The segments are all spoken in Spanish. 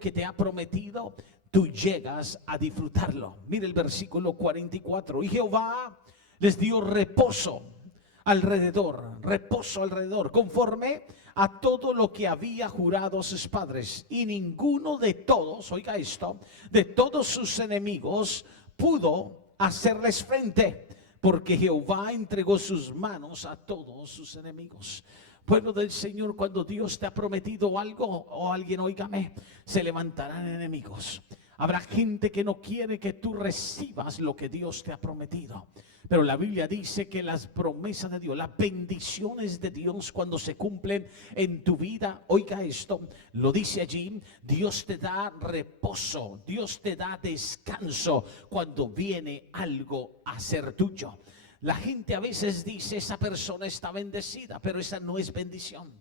que te ha prometido, tú llegas a disfrutarlo. Mire el versículo 44. Y Jehová les dio reposo alrededor, conforme a todo lo que había jurado a sus padres. Y ninguno de todos, oiga esto, de todos sus enemigos pudo hacerles frente, porque Jehová entregó sus manos a todos sus enemigos. Pueblo del Señor, cuando Dios te ha prometido algo, o alguien, óigame, se levantarán enemigos. Habrá gente que no quiere que tú recibas lo que Dios te ha prometido. Pero la Biblia dice que las promesas de Dios, las bendiciones de Dios cuando se cumplen en tu vida, oiga esto, lo dice allí, Dios te da reposo, Dios te da descanso cuando viene algo a ser tuyo. La gente a veces dice, esa persona está bendecida, pero esa no es bendición.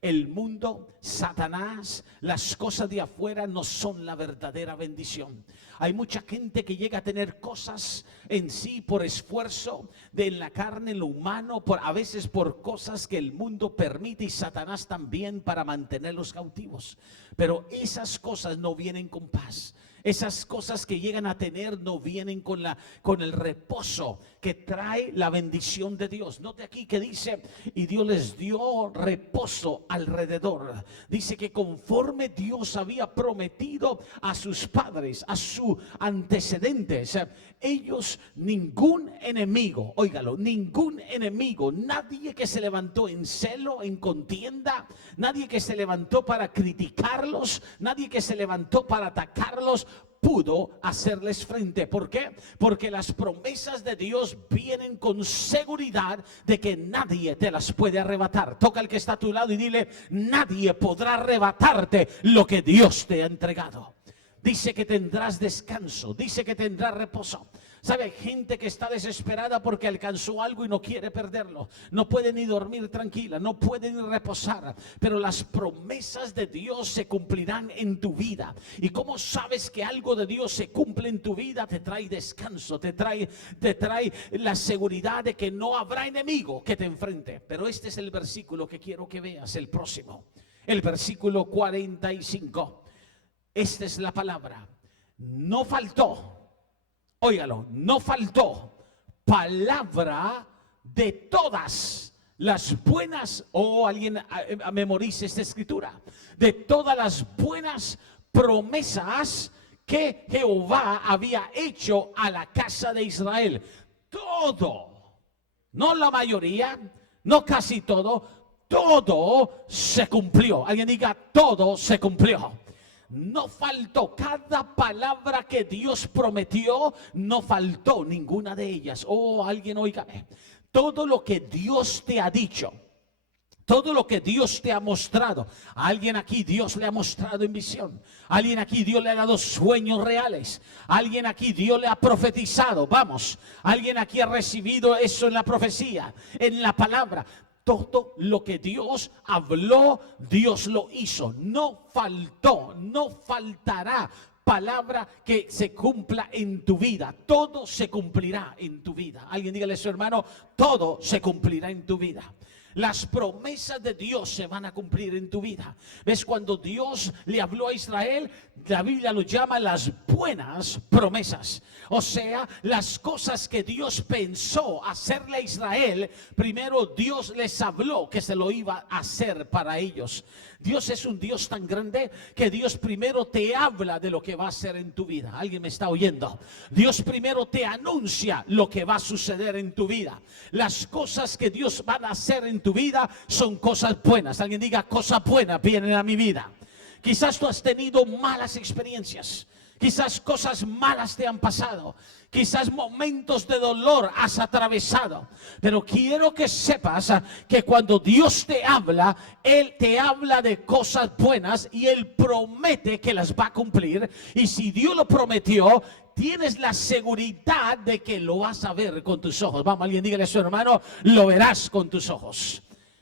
El mundo, Satanás, las cosas de afuera no son la verdadera bendición. Hay mucha gente que llega a tener cosas en sí por esfuerzo de la carne, en lo humano, a veces por cosas que el mundo permite y Satanás también para mantenerlos cautivos. Pero esas cosas no vienen con paz. Esas cosas que llegan a tener no vienen con el reposo que trae la bendición de Dios. Note aquí que dice, y Dios les dio reposo alrededor. Dice que conforme Dios había prometido a sus padres, a sus antecedentes, ellos, ningún enemigo, óigalo, ningún enemigo, nadie que se levantó en celo, en contienda, nadie que se levantó para criticarlos, nadie que se levantó para atacarlos, pudo hacerles frente. ¿Por qué? Porque las promesas de Dios vienen con seguridad de que nadie te las puede arrebatar. Toca al que está a tu lado y dile, nadie podrá arrebatarte lo que Dios te ha entregado. Dice que tendrás descanso, dice que tendrás reposo. ¿Sabe? Hay gente que está desesperada porque alcanzó algo y no quiere perderlo. No puede ni dormir tranquila, no puede ni reposar. Pero las promesas de Dios se cumplirán en tu vida. ¿Y cómo sabes que algo de Dios se cumple en tu vida? Te trae descanso, te trae la seguridad de que no habrá enemigo que te enfrente. Pero este es el versículo que quiero que veas, el próximo. El versículo 45. Esta es la palabra. No faltó. Óigalo, no faltó palabra de todas las buenas, alguien memorice esta escritura, de todas las buenas promesas que Jehová había hecho a la casa de Israel. Todo, no la mayoría, no casi todo, todo se cumplió. Alguien diga, todo se cumplió. No faltó, cada palabra que Dios prometió, no faltó ninguna de ellas. Alguien oígame, todo lo que Dios te ha dicho, todo lo que Dios te ha mostrado, a alguien aquí Dios le ha mostrado en visión, a alguien aquí Dios le ha dado sueños reales, a alguien aquí Dios le ha profetizado, vamos, alguien aquí ha recibido eso en la profecía, en la palabra. Todo lo que Dios habló, Dios lo hizo. No faltó, no faltará palabra que se cumpla en tu vida. Todo se cumplirá en tu vida. Alguien dígale a su hermano, todo se cumplirá en tu vida. Las promesas de Dios se van a cumplir en tu vida. ¿Ves? Cuando Dios le habló a Israel, la Biblia lo llama las buenas promesas. O sea, las cosas que Dios pensó hacerle a Israel, primero Dios les habló que se lo iba a hacer para ellos. Dios es un Dios tan grande que Dios primero te habla de lo que va a hacer en tu vida. ¿Alguien me está oyendo? Dios primero te anuncia lo que va a suceder en tu vida. Las cosas que Dios va a hacer en tu vida son cosas buenas. Alguien diga, cosas buenas vienen a mi vida. Quizás tú has tenido malas experiencias. Quizás cosas malas te han pasado. Quizás momentos de dolor has atravesado. Pero quiero que sepas que cuando Dios te habla, Él te habla de cosas buenas y Él promete que las va a cumplir. Y si Dios lo prometió, tienes la seguridad de que lo vas a ver con tus ojos. Vamos, alguien dígale a su hermano, lo verás con tus ojos.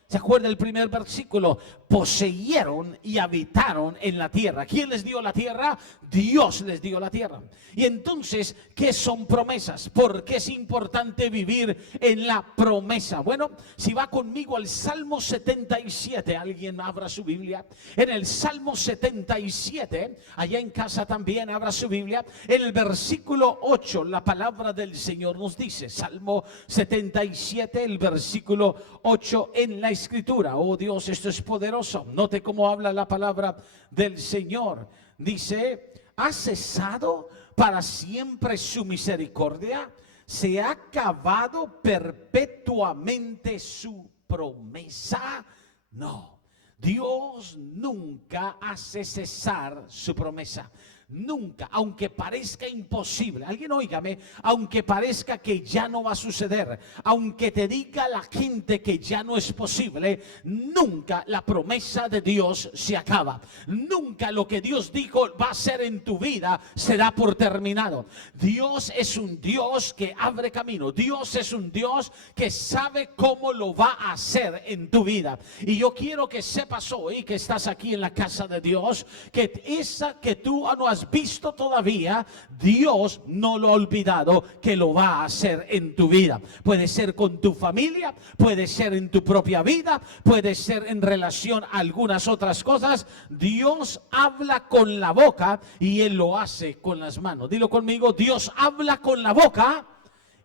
¿Se acuerda el primer versículo? poseyeron y habitaron en la tierra. ¿Quién les dio la tierra? Dios les dio la tierra. Y entonces, ¿qué son promesas? ¿Por qué es importante vivir en la promesa? Bueno, si va conmigo al Salmo 77, alguien abra su Biblia. En el Salmo 77, allá en casa también abra su Biblia. En el versículo 8, la palabra del Señor nos dice, Salmo 77, el versículo 8 en la Escritura. Oh Dios, esto es poderoso. Note cómo habla la palabra del Señor. Dice, ¿ha cesado para siempre su misericordia? ¿Se ha acabado perpetuamente su promesa? No, Dios nunca hace cesar su promesa. Nunca, aunque parezca imposible, alguien óigame, aunque parezca que ya no va a suceder, aunque te diga la gente que ya no es posible, nunca la promesa de Dios se acaba. Nunca lo que Dios dijo va a ser en tu vida será por terminado. Dios es un Dios que abre camino. Dios es un Dios que sabe cómo lo va a hacer en tu vida. Y yo quiero que sepas hoy que estás aquí en la casa de Dios, que esa que tú no has visto todavía, Dios no lo ha olvidado que lo va a hacer en tu vida. Puede ser con tu familia, puede ser en tu propia vida, puede ser en relación a algunas otras cosas. Dios habla con la boca y Él lo hace con las manos. Dilo conmigo, Dios habla con la boca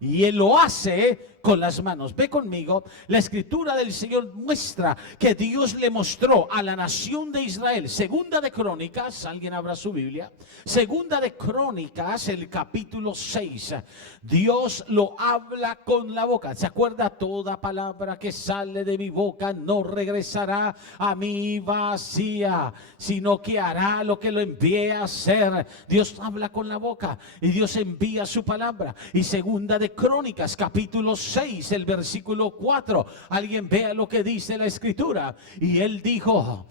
y Él lo hace con las manos. Ve conmigo, la escritura del Señor muestra que Dios le mostró a la nación de Israel. Segunda de Crónicas, alguien abra su Biblia. Segunda de Crónicas, el capítulo 6. Dios lo habla con la boca. ¿Se acuerda? Toda palabra que sale de mi boca no regresará a mí vacía, sino que hará lo que lo envíe a hacer. Dios habla con la boca y Dios envía su palabra. Y Segunda de Crónicas, capítulo 6, el versículo 4, alguien vea lo que dice la escritura. Y él dijo,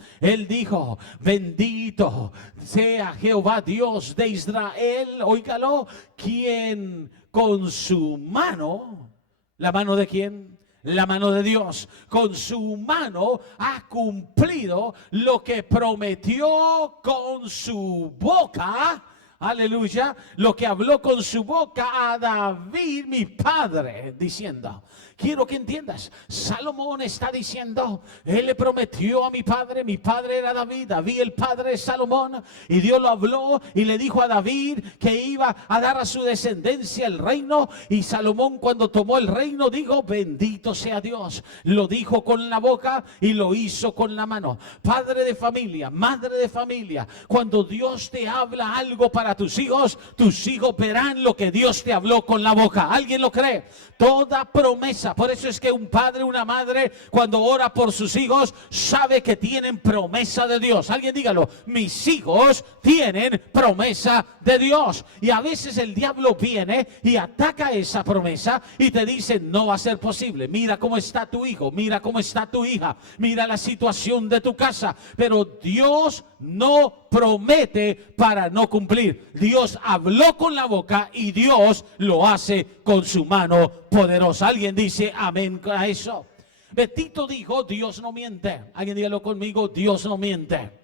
bendito sea Jehová Dios de Israel, óigalo, quien con su mano, ¿la mano de quién? La mano de Dios, con su mano ha cumplido lo que prometió con su boca. Aleluya, lo que habló con su boca a David, mi padre, diciendo. Quiero que entiendas, Salomón está diciendo, él le prometió a mi padre era David, David el padre de Salomón, y Dios lo habló y le dijo a David que iba a dar a su descendencia el reino, y Salomón cuando tomó el reino dijo, bendito sea Dios. Lo dijo con la boca y lo hizo con la mano. Padre de familia, madre de familia, cuando Dios te habla algo para tus hijos verán lo que Dios te habló con la boca. ¿Alguien lo cree? Toda promesa. Por eso es que un padre, una madre, cuando ora por sus hijos, sabe que tienen promesa de Dios. Alguien dígalo, mis hijos tienen promesa de Dios. Y a veces el diablo viene y ataca esa promesa y te dice, no va a ser posible. Mira cómo está tu hijo, mira cómo está tu hija, mira la situación de tu casa. Pero Dios no promete para no cumplir. Dios habló con la boca y Dios lo hace con su mano poderosa. Alguien dice amén a eso. Betito dijo, Dios no miente. Alguien dígalo conmigo, Dios no miente.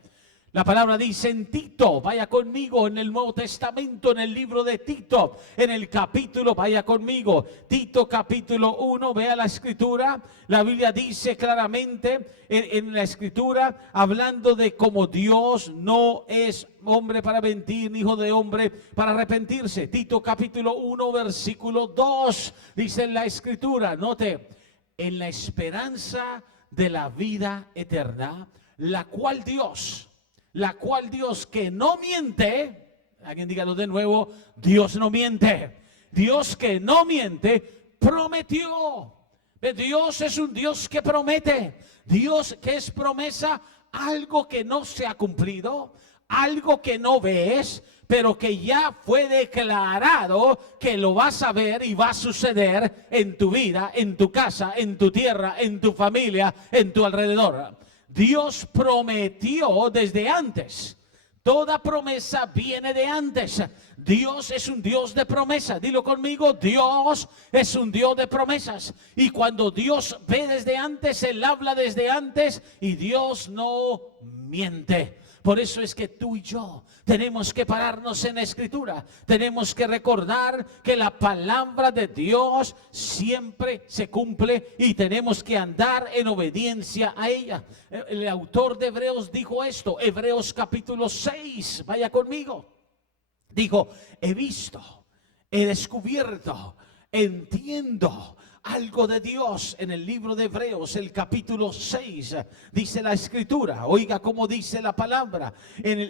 La palabra dice en Tito, vaya conmigo en el Nuevo Testamento, en el libro de Tito, en el capítulo, vaya conmigo, Tito capítulo 1, vea la escritura. La Biblia dice claramente en la escritura, hablando de cómo Dios no es hombre para mentir, ni hijo de hombre para arrepentirse. Tito capítulo 1, versículo 2, dice en la escritura, note, en la esperanza de la vida eterna, la cual Dios que no miente, alguien dígalo de nuevo, Dios no miente, Dios que no miente, prometió. Dios es un Dios que promete, Dios que es promesa, algo que no se ha cumplido, algo que no ves, pero que ya fue declarado que lo vas a ver y va a suceder en tu vida, en tu casa, en tu tierra, en tu familia, en tu alrededor. Dios prometió desde antes Toda promesa viene de antes. Dios es un Dios de promesa. Dilo conmigo, Dios es un Dios de promesas. Y cuando Dios ve desde antes, Él habla desde antes y Dios no miente. Por eso es que tú y yo tenemos que pararnos en la Escritura. Tenemos que recordar que la palabra de Dios siempre se cumple y tenemos que andar en obediencia a ella. El autor de Hebreos dijo esto, Hebreos capítulo 6, vaya conmigo. Dijo, he visto, he descubierto, entiendo algo de Dios. En el libro de Hebreos, el capítulo 6, dice la Escritura. Oiga cómo dice la palabra.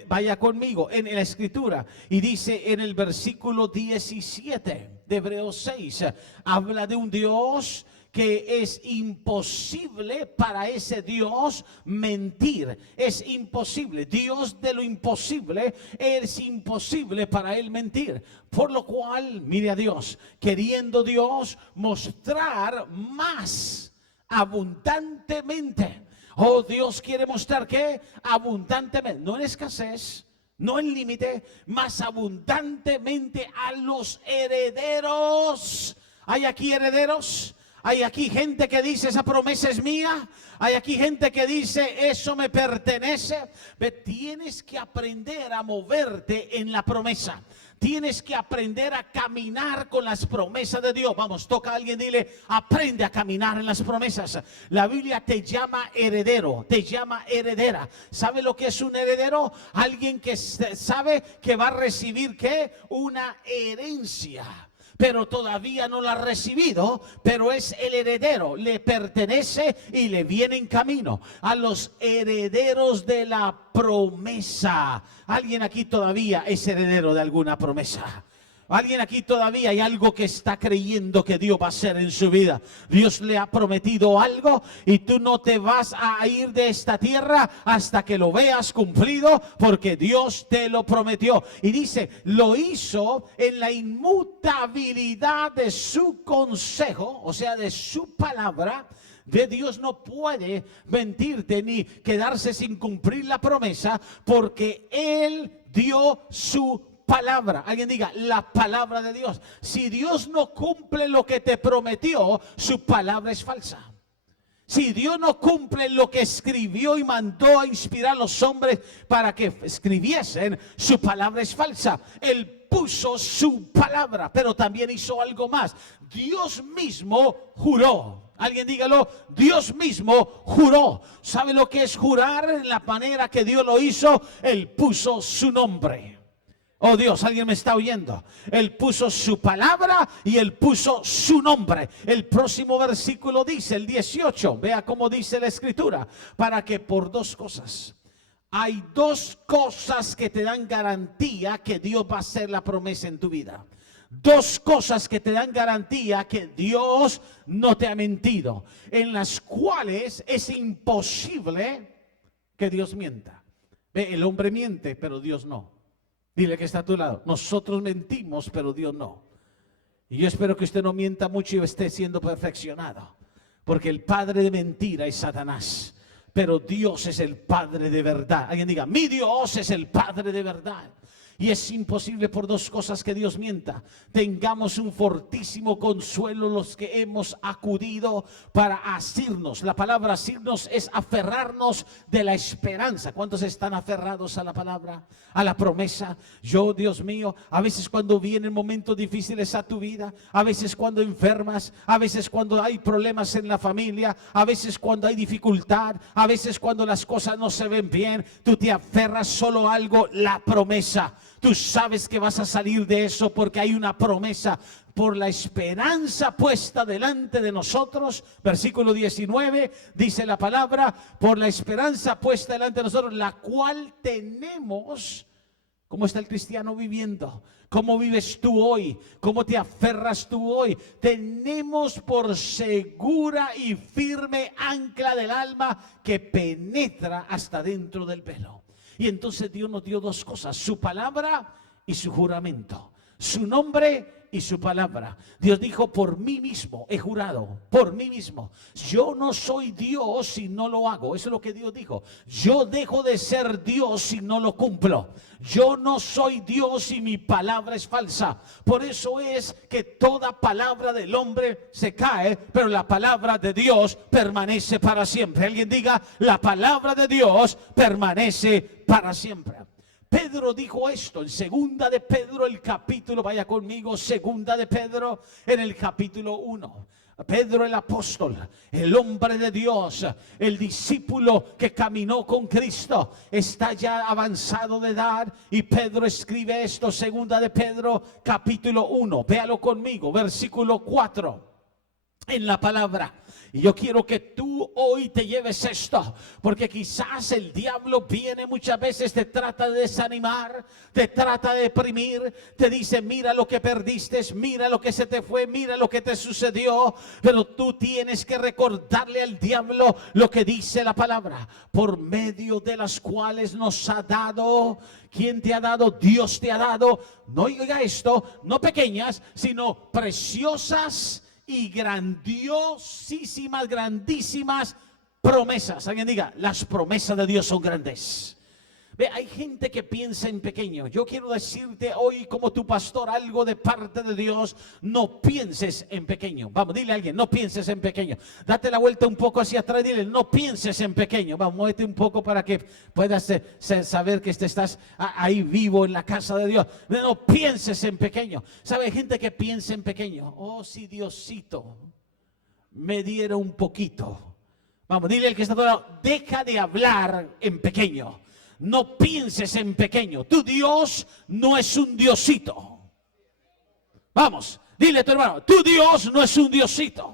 Vaya conmigo en la Escritura. Y dice en el versículo 17 de Hebreos 6, habla de un Dios que es imposible para ese Dios mentir. Es imposible. Dios de lo imposible, es imposible para Él mentir. Por lo cual, mire a Dios, queriendo Dios mostrar más abundantemente. Oh, Dios quiere mostrar que abundantemente, no en escasez, no en límite, más abundantemente a los herederos. ¿Hay aquí herederos? Hay aquí gente que dice, esa promesa es mía. Hay aquí gente que dice, eso me pertenece. Pero tienes que aprender a moverte en la promesa. Tienes que aprender a caminar con las promesas de Dios. Vamos, toca a alguien, dile, aprende a caminar en las promesas. La Biblia te llama heredero, te llama heredera. ¿Sabe lo que es un heredero? Alguien que sabe que va a recibir, ¿qué? Una herencia. Pero todavía no la ha recibido, pero es el heredero, le pertenece y le viene en camino. A los herederos de la promesa. ¿Alguien aquí todavía es heredero de alguna promesa? Alguien aquí todavía hay algo que está creyendo que Dios va a hacer en su vida. Dios le ha prometido algo y tú no te vas a ir de esta tierra hasta que lo veas cumplido, porque Dios te lo prometió. Y dice, lo hizo en la inmutabilidad de su consejo, o sea, de su palabra. De Dios no puede mentirte ni quedarse sin cumplir la promesa, porque Él dio su palabra. Alguien diga, la palabra de Dios. Si Dios no cumple lo que te prometió, su palabra es falsa. Si Dios no cumple lo que escribió y mandó a inspirar a los hombres para que escribiesen, su palabra es falsa. Él puso su palabra, pero también hizo algo más. Dios mismo juró. Alguien dígalo, Dios mismo juró. ¿Sabe lo que es jurar? En la manera que Dios lo hizo, Él puso su nombre. Oh Dios, ¿alguien me está oyendo? Él puso su palabra y Él puso su nombre. El próximo versículo dice, el 18, vea cómo dice la Escritura, para que por dos cosas, hay dos cosas que te dan garantía que Dios va a hacer la promesa en tu vida. Dos cosas que te dan garantía que Dios no te ha mentido, en las cuales es imposible que Dios mienta. Ve, el hombre miente, pero Dios no. Dile que está a tu lado. Nosotros mentimos, pero Dios no. Y yo espero que usted no mienta mucho y esté siendo perfeccionado. Porque el padre de mentira es Satanás. Pero Dios es el padre de verdad. Alguien diga, mi Dios es el padre de verdad. Y es imposible por dos cosas que Dios mienta. Tengamos un fortísimo consuelo los que hemos acudido para asirnos. La palabra asirnos es aferrarnos de la esperanza. ¿Cuántos están aferrados a la palabra, a la promesa? Yo, Dios mío, a veces cuando vienen momentos difíciles a tu vida, a veces cuando enfermas, a veces cuando hay problemas en la familia, a veces cuando hay dificultad, a veces cuando las cosas no se ven bien, tú te aferras solo a algo, la promesa. Tú sabes que vas a salir de eso porque hay una promesa. Por la esperanza puesta delante de nosotros, versículo 19, dice la palabra, por la esperanza puesta delante de nosotros, la cual tenemos. ¿Cómo está el cristiano viviendo? ¿Cómo vives tú hoy? ¿Cómo te aferras tú hoy? Tenemos por segura y firme ancla del alma que penetra hasta dentro del velo. Y entonces Dios nos dio dos cosas, su palabra y su juramento, su nombre y su palabra. Dios dijo, por mí mismo he jurado, por mí mismo. Yo no soy Dios si no lo hago. Eso es lo que Dios dijo. Yo dejo de ser Dios si no lo cumplo. Yo no soy Dios y mi palabra es falsa. Por eso es que toda palabra del hombre se cae, pero la palabra de Dios permanece para siempre. Alguien diga, la palabra de Dios permanece para siempre. Pedro dijo esto en segunda de Pedro, el capítulo, vaya conmigo, segunda de Pedro, en el capítulo 1. Pedro el apóstol, el hombre de Dios, el discípulo que caminó con Cristo, está ya avanzado de edad, y Pedro escribe esto, segunda de Pedro, capítulo 1, véalo conmigo, versículo 4, en la palabra. Y yo quiero que tú hoy te lleves esto, porque quizás el diablo viene muchas veces, te trata de desanimar, te trata de deprimir, te dice, mira lo que perdiste, mira lo que se te fue, mira lo que te sucedió. Pero tú tienes que recordarle al diablo lo que dice la palabra, por medio de las cuales nos ha dado. ¿Quién te ha dado? Dios te ha dado, no oiga esto, no pequeñas, sino preciosas y grandiosísimas, grandísimas promesas. Alguien diga, las promesas de Dios son grandes. Ve, hay gente que piensa en pequeño. Yo quiero decirte hoy como tu pastor algo de parte de Dios. No pienses en pequeño. Vamos, dile a alguien, no pienses en pequeño. Date la vuelta un poco hacia atrás, dile, no pienses en pequeño. Vamos, muévete un poco para que puedas saber que estás ahí vivo en la casa de Dios. No pienses en pequeño. ¿Sabe? Hay gente que piensa en pequeño. Oh, si Diosito me diera un poquito. Vamos, dile al que está a tu lado, deja de hablar en pequeño. No pienses en pequeño. Tu Dios no es un diosito. Vamos, dile a tu hermano, tu Dios no es un diosito.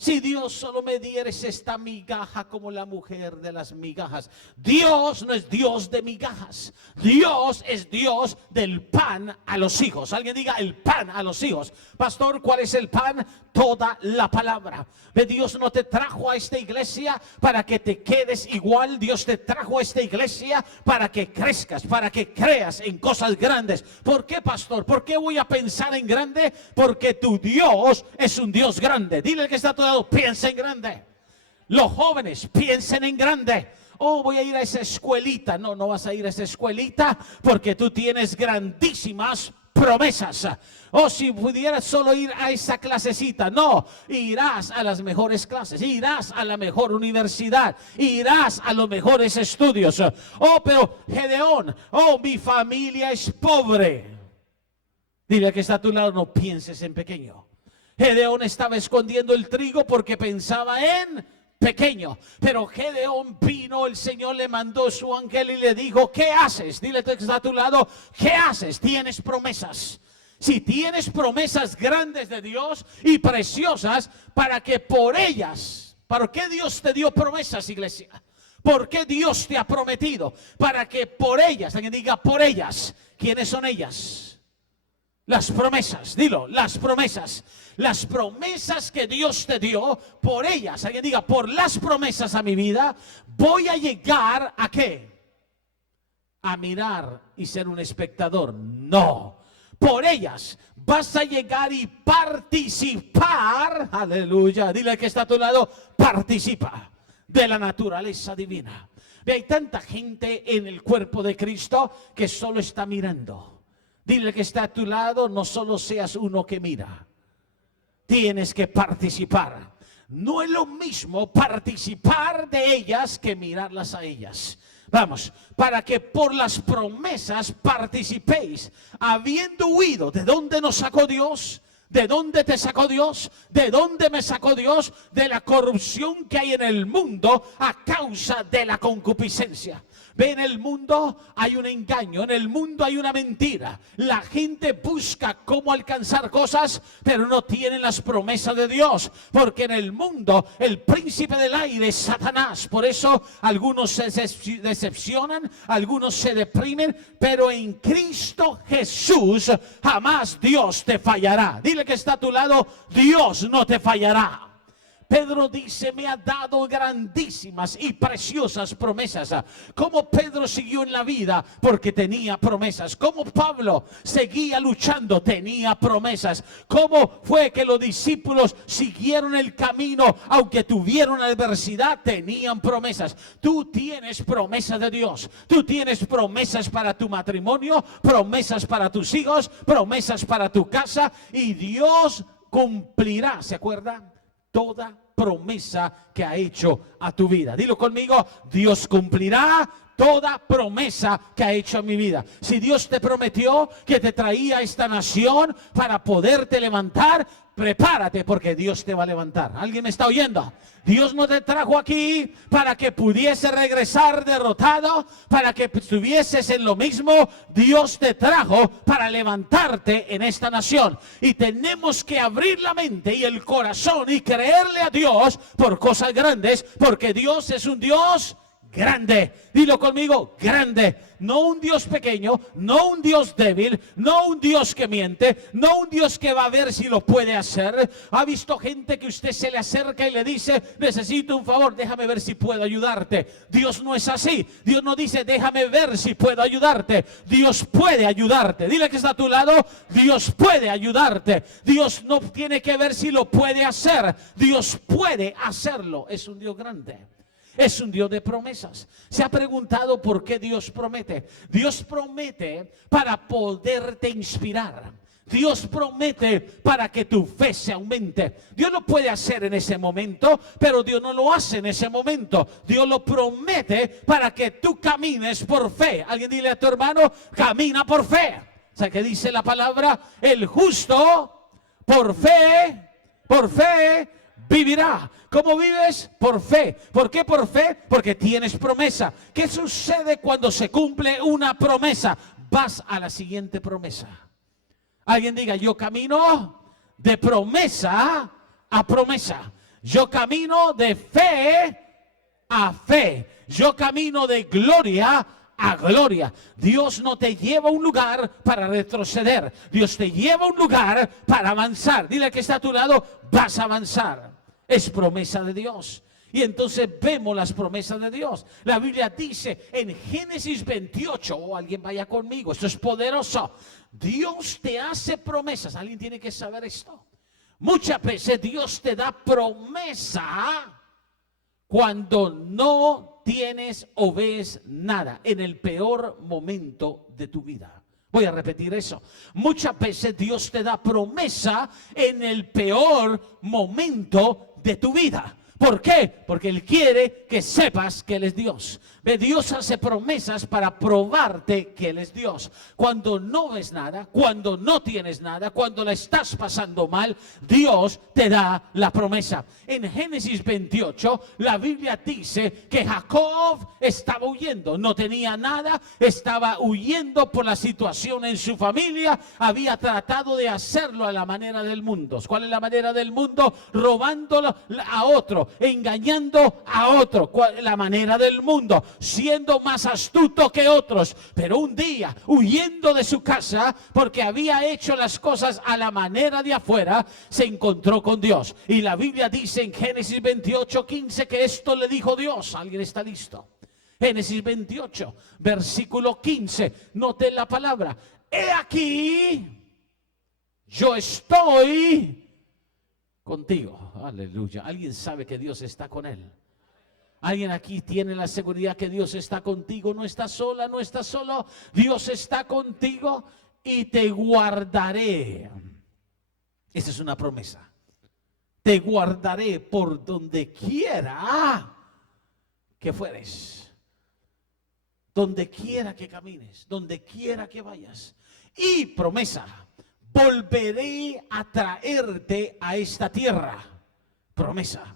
Si Dios solo me dieres esta migaja como la mujer de las migajas. Dios no es Dios de migajas. Dios es Dios del pan a los hijos. Alguien diga el pan a los hijos. Pastor, ¿cuál es el pan? Toda la palabra. Dios no te trajo a esta iglesia para que te quedes igual. Dios te trajo a esta iglesia para que crezcas, para que creas en cosas grandes. ¿Por qué, pastor? ¿Por qué voy a pensar en grande? Porque tu Dios es un Dios grande. Dile al que está a tu lado, piensa en grande. Los jóvenes, piensen en grande. Oh, voy a ir a esa escuelita. No, no vas a ir a esa escuelita porque tú tienes grandísimas promesas. O si pudieras solo ir a esa clasecita, no, irás a las mejores clases, irás a la mejor universidad, irás a los mejores estudios. Oh, pero Gedeón, oh, mi familia es pobre. Dile que está a tu lado, no pienses en pequeño. Gedeón estaba escondiendo el trigo porque pensaba en pequeño. Pero Gedeón vino, el Señor le mandó su ángel y le dijo, ¿qué haces? Dile que está a tu lado, ¿qué haces? Tienes promesas. Si tienes promesas grandes de Dios y preciosas, para que por ellas, ¿para qué Dios te dio promesas, iglesia? ¿Por qué Dios te ha prometido? Para que por ellas, alguien diga por ellas. ¿Quiénes son ellas? Las promesas, dilo, las promesas. Las promesas que Dios te dio, por ellas, alguien diga, por las promesas a mi vida, voy a llegar ¿a qué? A mirar y ser un espectador. No. Por ellas vas a llegar y participar, aleluya, dile al que está a tu lado, participa de la naturaleza divina. Ve, hay tanta gente en el cuerpo de Cristo que solo está mirando. Dile al que está a tu lado, no solo seas uno que mira, tienes que participar. No es lo mismo participar de ellas que mirarlas a ellas. Vamos, para que por las promesas participéis, habiendo huido. ¿De dónde nos sacó Dios? ¿De dónde te sacó Dios? ¿De dónde me sacó Dios? De la corrupción que hay en el mundo a causa de la concupiscencia. Ve, en el mundo hay un engaño, en el mundo hay una mentira. La gente busca cómo alcanzar cosas, pero no tienen las promesas de Dios. Porque en el mundo el príncipe del aire es Satanás. Por eso algunos se decepcionan, algunos se deprimen, pero en Cristo Jesús jamás Dios te fallará. Dile que está a tu lado, Dios no te fallará. Pedro dice, me ha dado grandísimas y preciosas promesas. ¿Cómo Pedro siguió en la vida? Porque tenía promesas. ¿Cómo Pablo seguía luchando? Tenía promesas. ¿Cómo fue que los discípulos siguieron el camino aunque tuvieron adversidad? Tenían promesas. Tú tienes promesas de Dios. Tú tienes promesas para tu matrimonio, promesas para tus hijos, promesas para tu casa, y Dios cumplirá, ¿se acuerda? Toda promesa que ha hecho a tu vida. Dilo conmigo, Dios cumplirá toda promesa que ha hecho a mi vida. Si Dios te prometió que te traía a esta nación para poderte levantar, prepárate, porque Dios te va a levantar. ¿Alguien me está oyendo? Dios no te trajo aquí para que pudiese regresar derrotado, para que estuvieses en lo mismo. Dios te trajo para levantarte en esta nación. Y tenemos que abrir la mente y el corazón y creerle a Dios por cosas grandes, porque Dios es un Dios grande. Dilo conmigo, grande. No un Dios pequeño, no un Dios débil, no un Dios que miente, no un Dios que va a ver si lo puede hacer. ¿Ha visto gente que usted se le acerca y le dice, necesito un favor, déjame ver si puedo ayudarte? Dios no es así. Dios no dice, déjame ver si puedo ayudarte. Dios puede ayudarte. Dile que está a tu lado, Dios puede ayudarte. Dios no tiene que ver si lo puede hacer. Dios puede hacerlo. Es un Dios grande. Es un Dios de promesas. ¿Se ha preguntado por qué Dios promete? Dios promete para poderte inspirar. Dios promete para que tu fe se aumente. Dios lo puede hacer en ese momento, pero Dios no lo hace en ese momento. Dios lo promete para que tú camines por fe. Alguien dile a tu hermano, camina por fe. O sea, que dice la palabra, el justo por fe vivirá. ¿Cómo vives? Por fe. ¿Por qué por fe? Porque tienes promesa. ¿Qué sucede cuando se cumple una promesa? Vas a la siguiente promesa. Alguien diga, yo camino de promesa a promesa. Yo camino de fe a fe. Yo camino de gloria a gloria. Dios no te lleva a un lugar para retroceder. Dios te lleva a un lugar para avanzar. Dile que está a tu lado, vas a avanzar. Es promesa de Dios. Y entonces vemos las promesas de Dios. La Biblia dice en Génesis 28, alguien vaya conmigo, esto es poderoso. Dios te hace promesas. Alguien tiene que saber esto. Muchas veces Dios te da promesa cuando no tienes o ves nada, en el peor momento de tu vida. Voy a repetir eso. Muchas veces Dios te da promesa en el peor momento de tu vida. ¿Por qué? Porque Él quiere que sepas que Él es Dios. Dios hace promesas para probarte que Él es Dios. Cuando no ves nada, cuando no tienes nada, cuando la estás pasando mal, Dios te da la promesa. En Génesis 28, la Biblia dice que Jacob estaba huyendo, no tenía nada, estaba huyendo por la situación en su familia, había tratado de hacerlo a la manera del mundo. ¿Cuál es la manera del mundo? Robándolo a otro, engañando a otro. ¿Cuál es la manera del mundo? Siendo más astuto que otros. Pero un día, huyendo de su casa, porque había hecho las cosas a la manera de afuera, se encontró con Dios. Y la Biblia dice en Génesis 28:15 que esto le dijo Dios. ¿Alguien está listo? Génesis 28, versículo 15. Noten la palabra. He aquí, yo estoy contigo. Aleluya. ¿Alguien sabe que Dios está con él? ¿Alguien aquí tiene la seguridad que Dios está contigo? No estás sola, no estás solo. Dios está contigo y te guardaré. Esa es una promesa. Te guardaré por donde quiera que fueres. Donde quiera que camines, donde quiera que vayas. Y promesa, volveré a traerte a esta tierra. Promesa.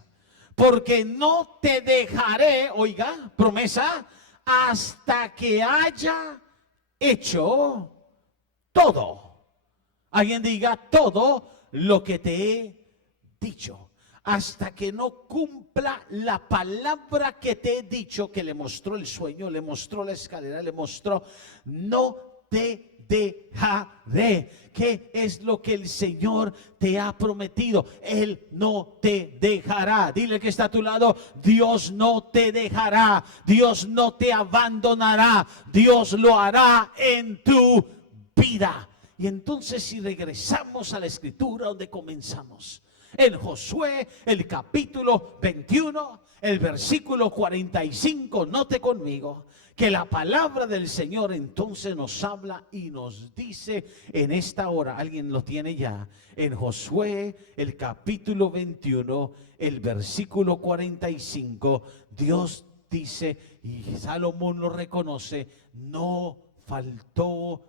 Porque no te dejaré, oiga, promesa, hasta que haya hecho todo. Alguien diga todo lo que te he dicho. Hasta que no cumpla la palabra que te he dicho, que le mostró el sueño, le mostró la escalera, le mostró, no te dejaré. ¿Qué es lo que el Señor te ha prometido? Él no te dejará. Dile que está a tu lado: Dios no te dejará, Dios no te abandonará, Dios lo hará en tu vida. Y entonces, si regresamos a la escritura donde comenzamos, en Josué, el capítulo 21, el versículo 45, note conmigo que la palabra del Señor entonces nos habla y nos dice en esta hora, alguien lo tiene ya, en Josué, el capítulo 21, el versículo 45, Dios dice, y Salomón lo reconoce: no faltó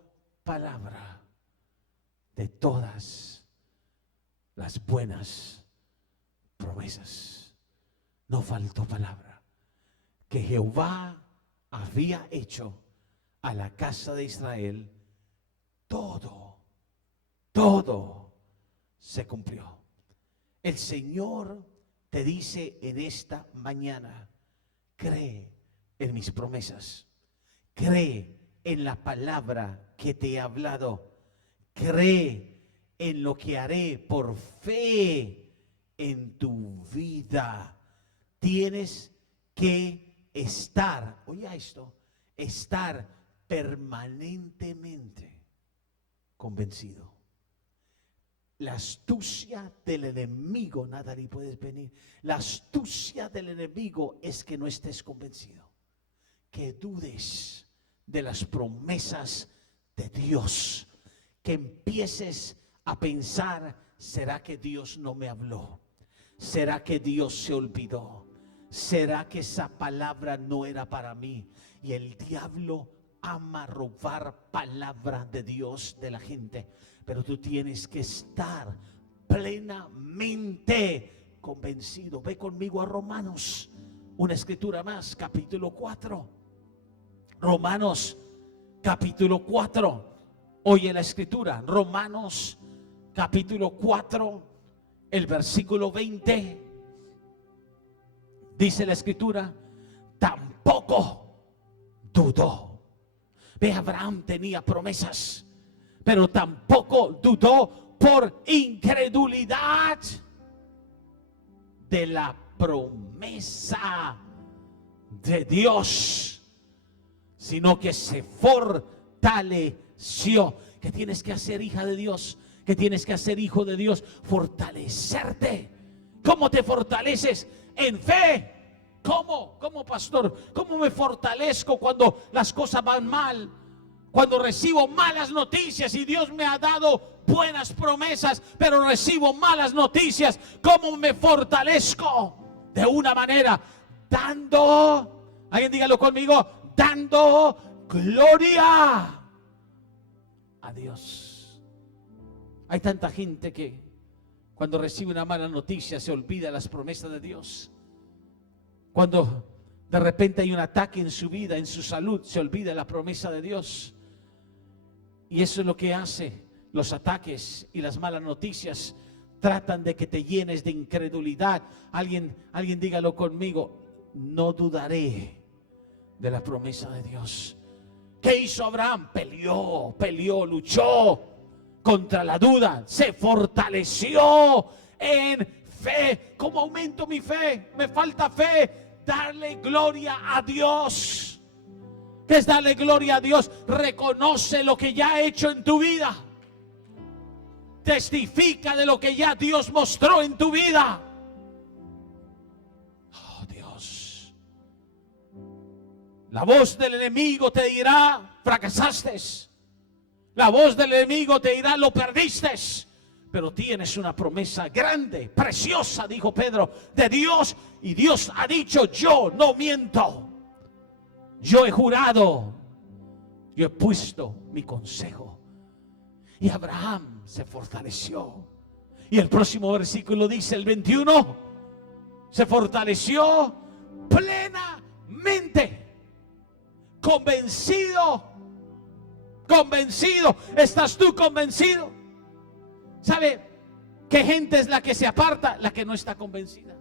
palabra de todas las buenas promesas. No faltó palabra que Jehová había hecho a la casa de Israel. Todo se cumplió. El Señor te dice en esta mañana: cree en mis promesas, cree en la palabra que te he hablado, cree en lo que haré por fe en tu vida. Tienes que estar, oiga esto, estar permanentemente convencido. La astucia del enemigo, nada le puedes venir. La astucia del enemigo es que no estés convencido, que dudes de las promesas de Dios, que empieces a pensar: ¿será que Dios no me habló? ¿Será que Dios se olvidó? ¿Será que esa palabra no era para mí? Y el diablo ama robar palabra de Dios de la gente, pero tú tienes que estar plenamente convencido. Ve conmigo a Romanos, una escritura más, capítulo 4. Romanos capítulo 4. Oye la escritura, Romanos capítulo 4, el versículo 20. Dice la escritura: tampoco dudó. Ve, Abraham tenía promesas, pero tampoco dudó por incredulidad de la promesa de Dios, sino que se fortaleció. ¿Qué tienes que hacer, hija de Dios? ¿Qué tienes que hacer, hijo de Dios? Fortalecerte. ¿Cómo te fortaleces? En fe. ¿Cómo, pastor? ¿Cómo me fortalezco cuando las cosas van mal? Cuando recibo malas noticias y Dios me ha dado buenas promesas, pero recibo malas noticias. ¿Cómo me fortalezco? De una manera, dando, alguien dígalo conmigo, dando gloria a Dios. Hay tanta gente que cuando recibe una mala noticia se olvida las promesas de Dios. Cuando de repente hay un ataque en su vida, en su salud, se olvida la promesa de Dios. Y eso es lo que hace los ataques y las malas noticias. Tratan de que te llenes de incredulidad. Alguien dígalo conmigo: no dudaré de la promesa de Dios. ¿Qué hizo Abraham? Peleó, luchó contra la duda, se fortaleció en fe. ¿Cómo aumento mi fe? Me falta fe. Darle gloria a Dios. ¿Qué es darle gloria a Dios? Reconoce lo que ya ha hecho en tu vida. Testifica de lo que ya Dios mostró en tu vida. Oh, Dios. La voz del enemigo te dirá: fracasaste. La voz del enemigo te dirá: lo perdiste. Pero tienes una promesa grande, preciosa, dijo Pedro, de Dios. Y Dios ha dicho: yo no miento. Yo he jurado. Yo he puesto mi consejo. Y Abraham se fortaleció. Y el próximo versículo dice, el 21, se fortaleció plenamente. Convencido. ¿Estás tú convencido? ¿Sabe qué gente es la que se aparta? La que no está convencida.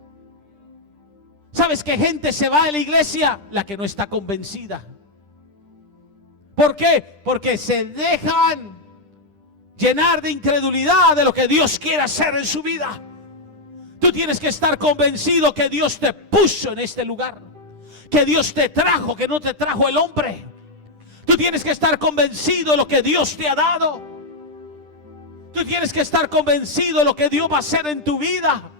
¿Sabes qué gente se va de la iglesia? La que no está convencida. ¿Por qué? Porque se dejan llenar de incredulidad de lo que Dios quiere hacer en su vida. Tú tienes que estar convencido que Dios te puso en este lugar, que Dios te trajo, que no te trajo el hombre. Tú tienes que estar convencido de lo que Dios te ha dado. Tú tienes que estar convencido de lo que Dios va a hacer en tu vida.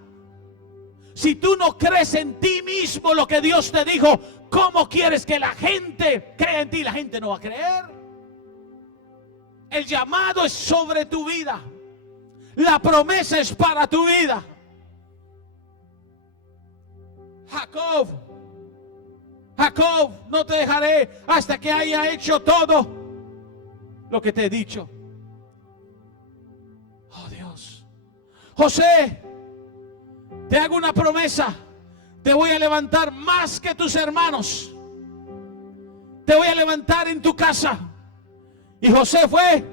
Si tú no crees en ti mismo lo que Dios te dijo, ¿cómo quieres que la gente crea en ti? La gente no va a creer. El llamado es sobre tu vida. La promesa es para tu vida. Jacob, no te dejaré hasta que haya hecho todo lo que te he dicho. Oh Dios. José, te hago una promesa. Te voy a levantar más que tus hermanos. Te voy a levantar en tu casa. Y José fue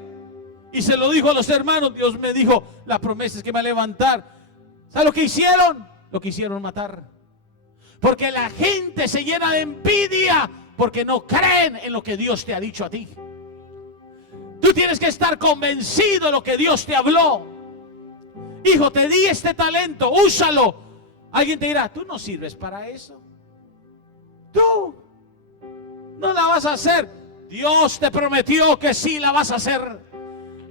y se lo dijo a los hermanos. Dios me dijo, la promesa es que me va a levantar. ¿Sabes lo que hicieron? Lo quisieron matar. Porque la gente se llena de envidia porque no creen en lo que Dios te ha dicho a ti. Tú tienes que estar convencido de lo que Dios te habló. Hijo, te di este talento, úsalo. Alguien te dirá, tú no sirves para eso. Tú no la vas a hacer. Dios te prometió que sí la vas a hacer.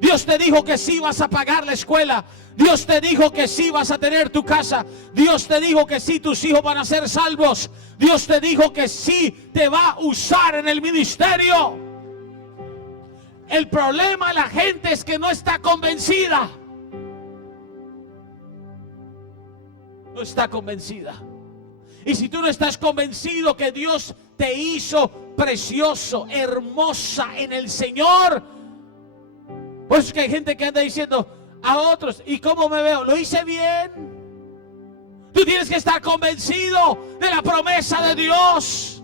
Dios te dijo que sí vas a pagar la escuela. Dios te dijo que sí vas a tener tu casa. Dios te dijo que sí tus hijos van a ser salvos. Dios te dijo que sí te va a usar en el ministerio. El problema de la gente es que no está convencida. No está convencida. Y si tú no estás convencido que Dios te hizo precioso, hermosa en el Señor, por eso es que hay gente que anda diciendo a otros, ¿y cómo me veo? ¿Lo hice bien? Tú tienes que estar convencido de la promesa de Dios,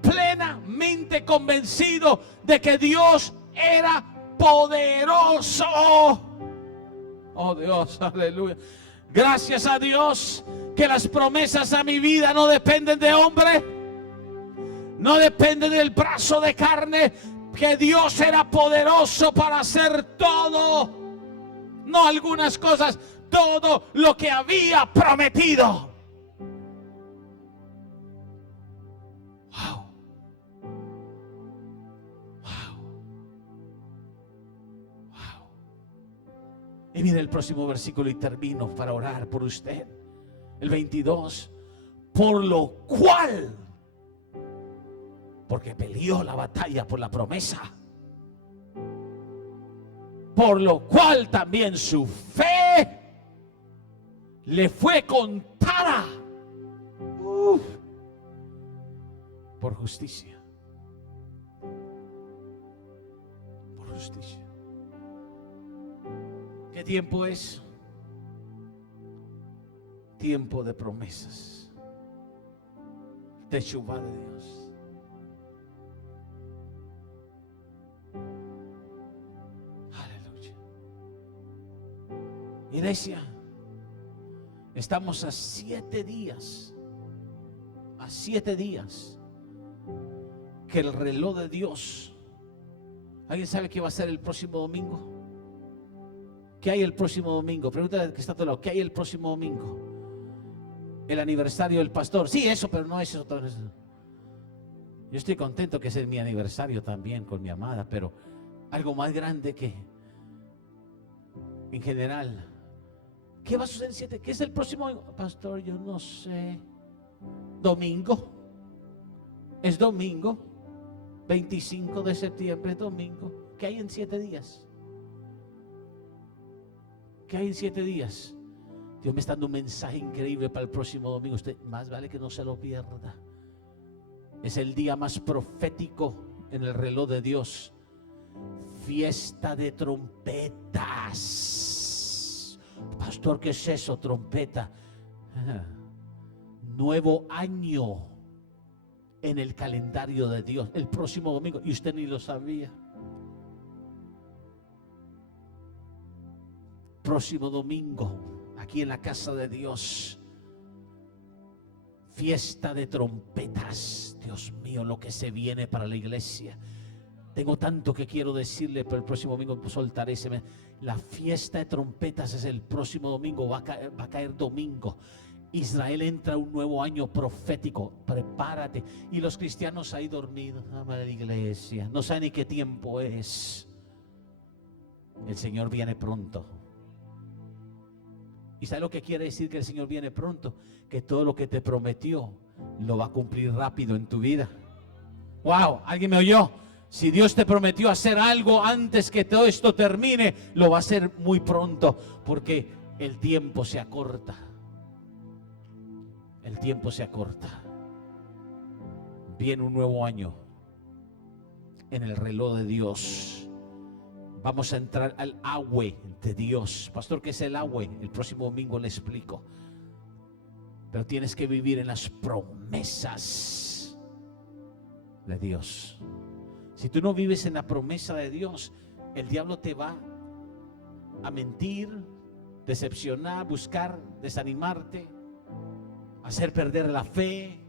plenamente convencido de que Dios era poderoso. Oh Dios, aleluya. Gracias a Dios que las promesas a mi vida no dependen de hombre, no dependen del brazo de carne, que Dios era poderoso para hacer todo, no algunas cosas, todo lo que había prometido. Wow. Wow. Wow. Y mire el próximo versículo y termino para orar por usted. El 22. Por lo cual, porque peleó la batalla por la promesa, por lo cual también su fe le fue contada por justicia. Por justicia. ¿Qué tiempo es? Tiempo de promesas, de Teshuvá de Dios. Iglesia, estamos a 7 días, que el reloj de Dios. ¿Alguien sabe qué va a ser el próximo domingo? ¿Qué hay el próximo domingo? Pregúntale al que está a tu lado, ¿qué hay el próximo domingo? El aniversario del pastor. Sí, eso, pero no es eso. Yo estoy contento que es mi aniversario también con mi amada, pero algo más grande que en general. ¿Qué va a suceder en 7? ¿Qué es el próximo? Pastor, yo no sé. Domingo. Es domingo. 25 de septiembre, domingo. ¿Qué hay en 7 días? ¿Qué hay en 7 días? Dios me está dando un mensaje increíble para el próximo domingo. Usted más vale que no se lo pierda. Es el día más profético en el reloj de Dios. Fiesta de trompetas. Pastor, ¿qué es eso? Trompeta. Nuevo año en el calendario de Dios. El próximo domingo. Y usted ni lo sabía. Próximo domingo, aquí en la casa de Dios. Fiesta de trompetas. Dios mío, lo que se viene para la iglesia. Tengo tanto que quiero decirle, pero el próximo domingo soltaré ese. La fiesta de trompetas es el próximo domingo, va a caer domingo. Israel entra a un nuevo año profético, prepárate. Y los cristianos ahí dormidos, amada iglesia, no saben ni qué tiempo es. El Señor viene pronto. ¿Y sabe lo que quiere decir que el Señor viene pronto? Que todo lo que te prometió lo va a cumplir rápido en tu vida. Wow, ¿alguien me oyó? Si Dios te prometió hacer algo antes que todo esto termine, lo va a hacer muy pronto, porque el tiempo se acorta. El tiempo se acorta. Viene un nuevo año en el reloj de Dios. Vamos a entrar al agua de Dios. Pastor, ¿qué es el agua? El próximo domingo le explico. Pero tienes que vivir en las promesas de Dios. Si tú no vives en la promesa de Dios, el diablo te va a mentir, decepcionar, buscar desanimarte, hacer perder la fe,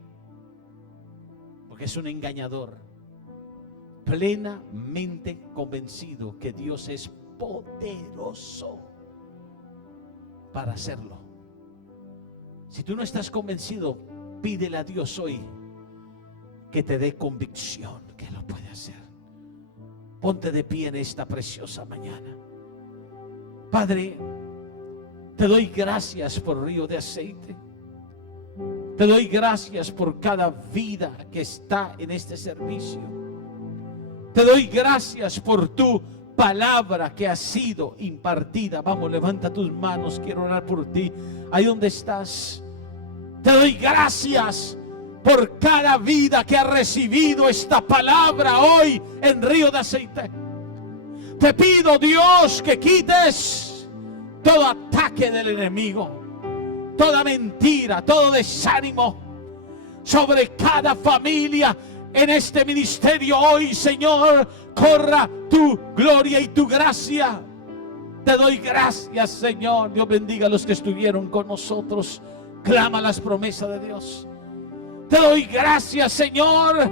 porque es un engañador. Plenamente convencido que Dios es poderoso para hacerlo. Si tú no estás convencido, pídele a Dios hoy que te dé convicción que lo puede hacer. Ponte de pie en esta preciosa mañana. Padre, te doy gracias por Río de Aceite. Te doy gracias por cada vida que está en este servicio. Te doy gracias por tu palabra que ha sido impartida. Vamos, levanta tus manos, quiero orar por ti. Ahí donde estás. Te doy gracias por cada vida que ha recibido esta palabra hoy en Río de Aceite. Te pido, Dios, que quites todo ataque del enemigo, toda mentira, todo desánimo sobre cada familia en este ministerio hoy, Señor. Corra tu gloria y tu gracia. Te doy gracias, Señor. Dios bendiga a los que estuvieron con nosotros. Clama las promesas de Dios. Te doy gracias, Señor,